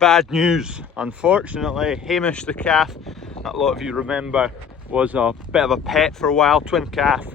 Bad news, unfortunately. Hamish the calf, that a lot of you remember, was a bit of a pet for a while, twin calf,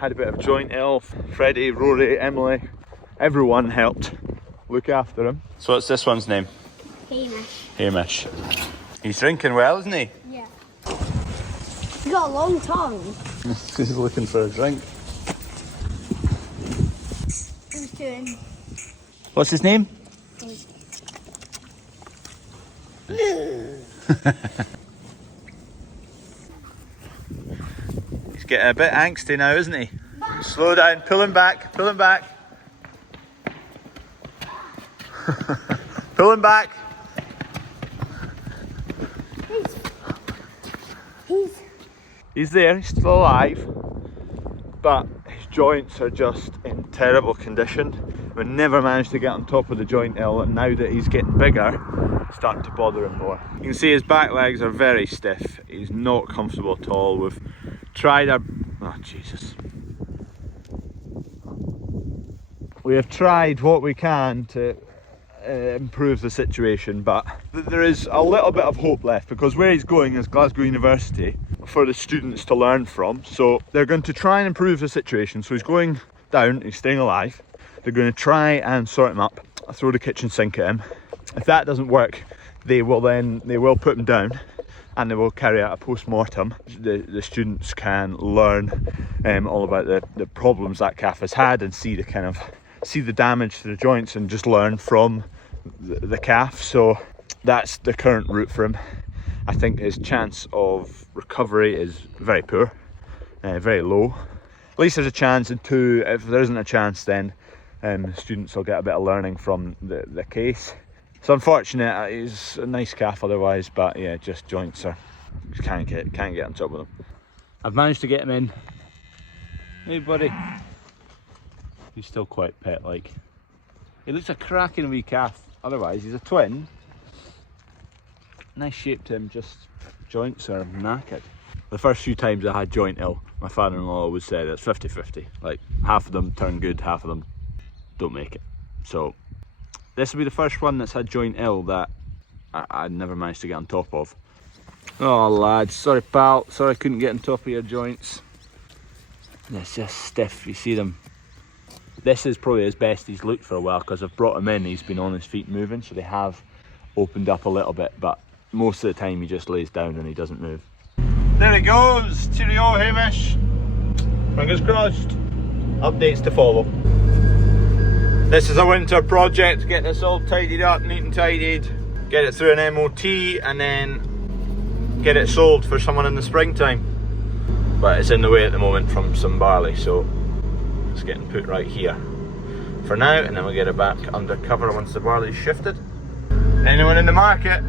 had a bit of joint ill. Freddie, Rory, Emily, everyone helped look after him. So what's this one's name? Hamish. Hamish. He's drinking well, isn't he? Yeah. He's got a long tongue. He's looking for a drink. Who's doing? What's his name? He's getting a bit angsty now, isn't he? Slow down, pull him back, pull him back. Pull him back. He's there, he's still alive, but his joints are just in terrible condition. We never managed to get on top of the joint ill, and now that he's getting bigger, it's starting to bother him more. You can see his back legs are very stiff. He's not comfortable at all. We've tried our... oh Jesus. We have tried what we can to improve the situation, but there is a little bit of hope left, because where he's going is Glasgow University for the students to learn from. So they're going to try and improve the situation. So he's going down, he's staying alive. They're going to try and sort him up, throw the kitchen sink at him. If that doesn't work, they will put him down and they will carry out a post-mortem. The students can learn all about the problems that calf has had, and see the damage to the joints, and just learn from the calf. So that's the current route for him. I think his chance of recovery is very poor, very low. At least there's a chance, and two, if there isn't a chance, then students will get a bit of learning from the case. It's unfortunate. He's a nice calf otherwise, but yeah, just joints are, just can't get on top of them. I've managed to get him in. Hey buddy. He's still quite pet-like. He looks a cracking wee calf otherwise. He's a twin. Nice shape to him, just joints are knackered. The first few times I had joint ill, my father-in-law always said it's 50-50. Like, half of them turn good, half of them don't make it. So this will be the first one that's had joint ill that I never managed to get on top of. Oh lad, sorry pal, sorry I couldn't get on top of your joints. It's just stiff, you see them. This is probably as best he's looked for a while, because I've brought him in, he's been on his feet moving, so they have opened up a little bit, but most of the time he just lays down and he doesn't move. There he goes, cheerio Hamish. Fingers crossed. Updates to follow. This is a winter project, get this all tidied up, neat and tidied, get it through an MOT, and then get it sold for someone in the springtime. But it's in the way at the moment from some barley, so it's getting put right here for now, and then we'll get it back under cover once the barley's shifted. Anyone in the market?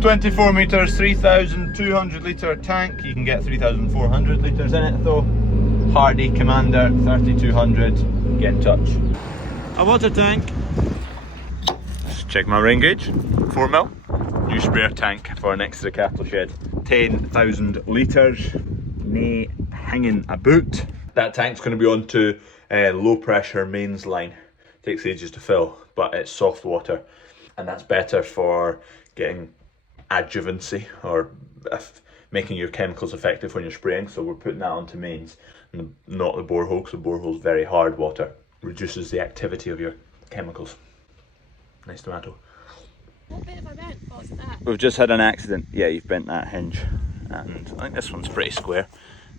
24 metres, 3,200 litre tank. You can get 3,400 litres in it though. Hardy Commander 3200. Get in touch. A water tank. Just check my rain gauge. 4mm. New spare tank for next to the cattle shed. 10,000 litres. Nae hanging about. That tank's going to be onto low pressure mains line. Takes ages to fill, but it's soft water, and that's better for getting adjuvancy, or making your chemicals effective when you're spraying. So we're putting that onto mains, and not the borehole, because the borehole's very hard water. Reduces the activity of your chemicals. Nice tomato. What bit have I bent? What's that? We've just had an accident. Yeah, you've bent that hinge, and I think this one's pretty square.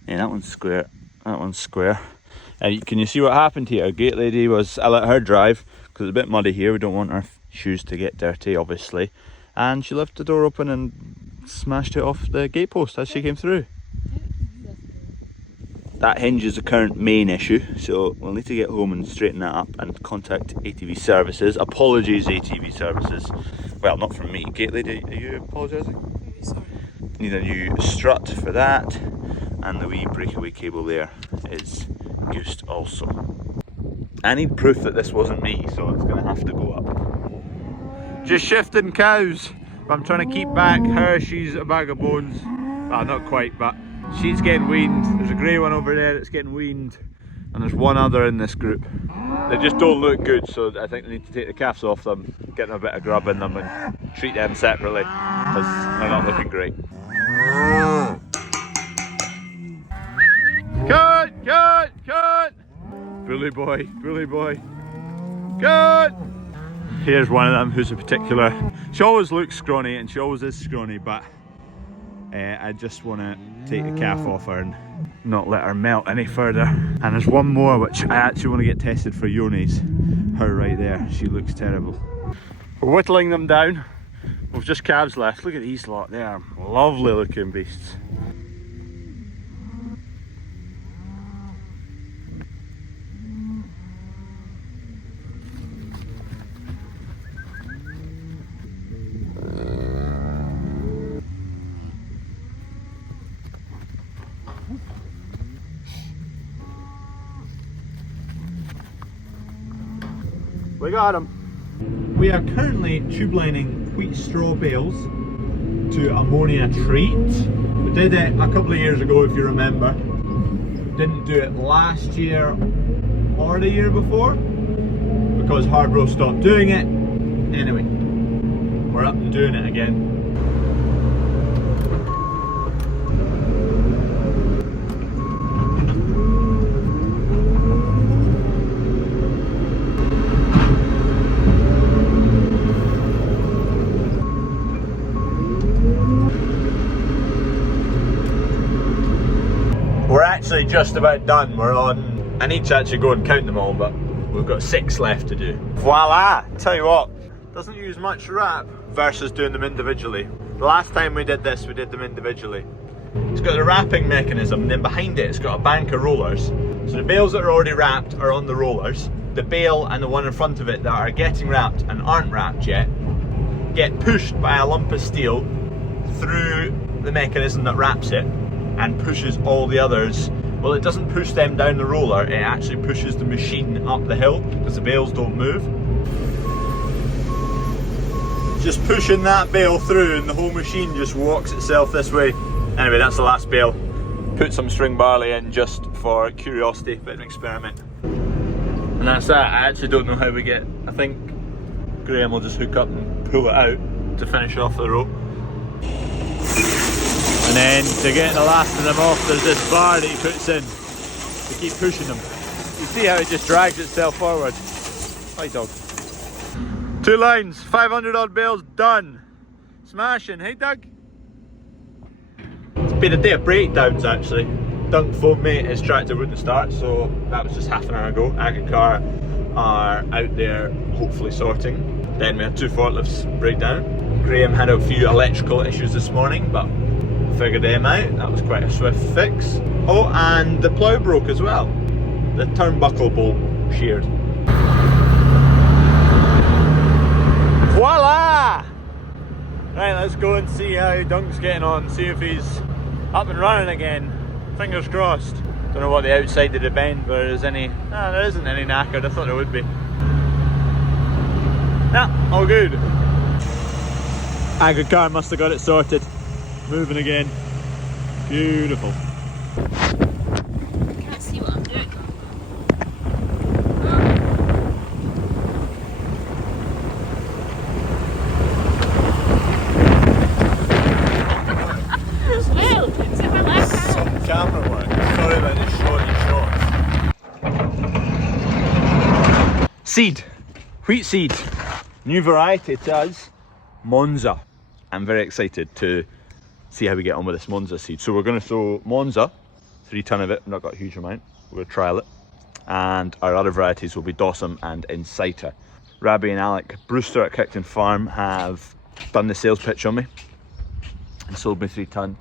Yeah, that one's square. That one's square. Can you see what happened here? Gate lady I let her drive because it's a bit muddy here. We don't want our shoes to get dirty, obviously. And she left the door open and smashed it off the gate post as she came through. That hinge is the current main issue, so we'll need to get home and straighten that up and contact ATV Services. Apologies, ATV Services. Well, not from me. Gate lady, are you apologising? Sorry. Need a new strut for that, and the wee breakaway cable there is goosed also. I need proof that this wasn't me, so it's going to have to go up. Just shifting cows. I'm trying to keep back her, she's a bag of bones. Well, not quite, but she's getting weaned. There's a grey one over there that's getting weaned. and there's one other in this group. They just don't look good, so I think they need to take the calves off them, get them a bit of grub in them and treat them separately, because they're not looking great. Cut! Cut! Cut! Bully boy, bully boy. Cut! Here's one of them who's a particular... She always looks scrawny, and she always is scrawny, but I just want to take the calf off her and not let her melt any further. And there's one more which I actually want to get tested for Yonis. Her right there, she looks terrible. We're whittling them down. We've just calves left. Look at these lot, they are lovely looking beasts. We got them. We are currently tube lining wheat straw bales to ammonia treat. We did it a couple of years ago, if you remember. Didn't do it last year or the year before because Harborough stopped doing it. Anyway, we're up and doing it again. We're actually just about done. We're on, I need to actually go and count them all, but we've got 6 left to do. Voila! Tell you what, doesn't use much wrap versus doing them individually. The last time we did this, we did them individually. It's got the wrapping mechanism, and then behind it, it's got a bank of rollers. So the bales that are already wrapped are on the rollers. The bale and the one in front of it that are getting wrapped and aren't wrapped yet get pushed by a lump of steel through the mechanism that wraps it and pushes all the others. Well, it doesn't push them down the roller, it actually pushes the machine up the hill because the bales don't move. Just pushing that bale through and the whole machine just walks itself this way. Anyway, that's the last bale. Put some string barley in just for curiosity, bit of an experiment. And that's that. I actually don't know how we get, I think Graham will just hook up and pull it out to finish off the rope. And then to get the last of them off, there's this bar that he puts in to keep pushing them. You see how it just drags itself forward. Hi dog. 2 lines, 500 odd bales done. Smashing, hey Doug? It's been a day of breakdowns actually. Dunk phoned me, his tractor wouldn't start, so that was just half an hour ago. Agricar are out there hopefully sorting. Then we had 2 forklifts break down. Graham had a few electrical issues this morning, but figured them out. That was quite a swift fix. Oh, and the plough broke as well. The turnbuckle bolt sheared. Voila! Right, let's go and see how Dunk's getting on. See if he's up and running again. Fingers crossed. Don't know what the outside of the bend there is any. Nah, there isn't any knackered. I thought there would be. Nah, all good. Agricar must have got it sorted. Moving again. Beautiful. I can't see what I'm doing. Well, it's in my left hand. Some camera work. Sorry about the shorty shots. Seed. Wheat seed. New variety to us. Monza. I'm very excited to see how we get on with this Monza seed. So we're going to sow Monza, 3 ton of it. We've not got a huge amount. We're going to trial it. And our other varieties will be Dossum and Inciter. Rabbi and Alec Brewster at CrawfordsFarm have done the sales pitch on me and sold me 3 ton.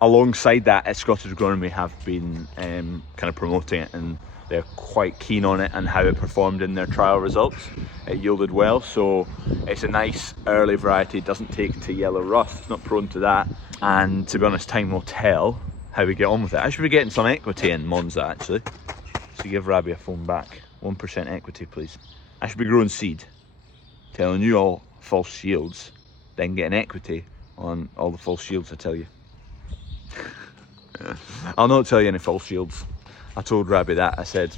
Alongside that, at Scottish Agronomy have been kind of promoting it, and they're quite keen on it and how it performed in their trial results. It yielded well, so it's a nice early variety. It doesn't take to yellow rust, it's not prone to that. And to be honest, time will tell how we get on with it. I should be getting some equity in Monza actually. So give Rabbi a phone back. 1% equity please. I should be growing seed, telling you all false yields, then getting equity on all the false yields I tell you. I'll not tell you any false yields. I told Rabbi that. I said,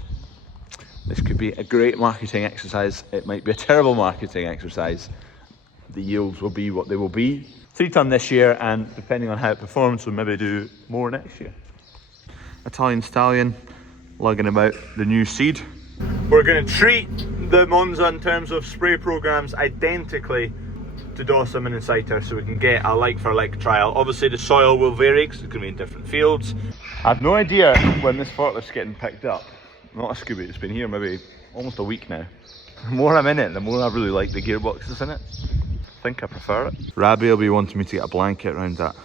this could be a great marketing exercise. It might be a terrible marketing exercise. The yields will be what they will be. 3 ton this year, and depending on how it performs, we'll maybe do more next year. Italian Stallion, lugging about the new seed. We're going to treat the Monza in terms of spray programs identically to Dawson and Inciter, so we can get a like for like trial. Obviously the soil will vary because it's going to be in different fields. I have no idea when this forklift's getting picked up. Not a Scooby, it's been here maybe almost a week now. The more I'm in it, the more I really like the gearboxes in it. I think I prefer it. Rabbi will be wanting me to get a blanket around that